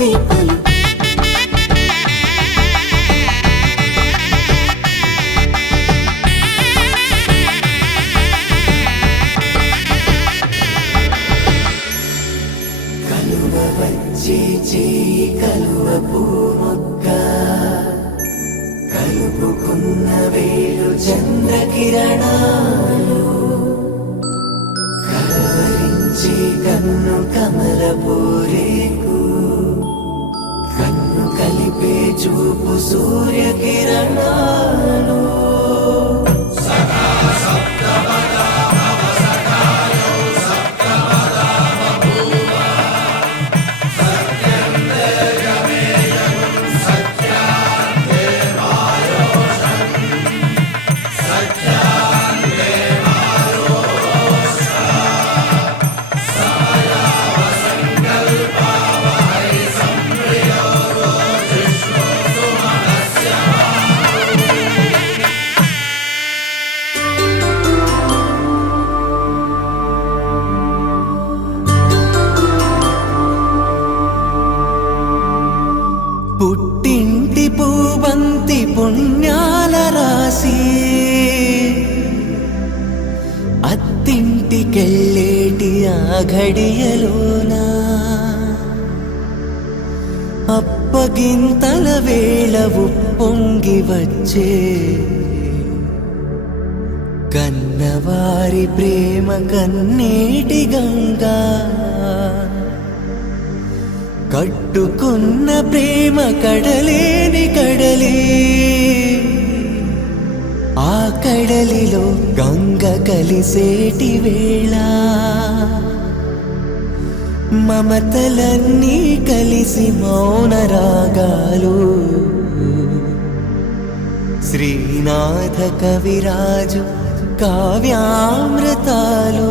సేపలు కలువ వచ్చే చేయి కలువ పూమొక్క కలుపుకున్న వేలు చంద్రకిరణాలు కలవరించే కన్ను కమల పూరేకు కన్ను కలిపే చూపు సూర్యకిరణాలు పుట్టింటి పూబంతి పుణ్యాల రాసి అత్తింటికెళ్ళేటి ఆ ఘడియలోన అప్పగింతల వేళ ఉప్పొంగి వచ్చే కన్నవారి ప్రేమ కన్నీటి గంగా కట్టుకున్న ప్రేమ కడలేని కడలే ఆ కడలిలో గంగ కలిసేటి వేళ మమతలన్నీ కలిసి మౌన రాగాలు శ్రీనాథ కవిరాజు కావ్యామృతాలు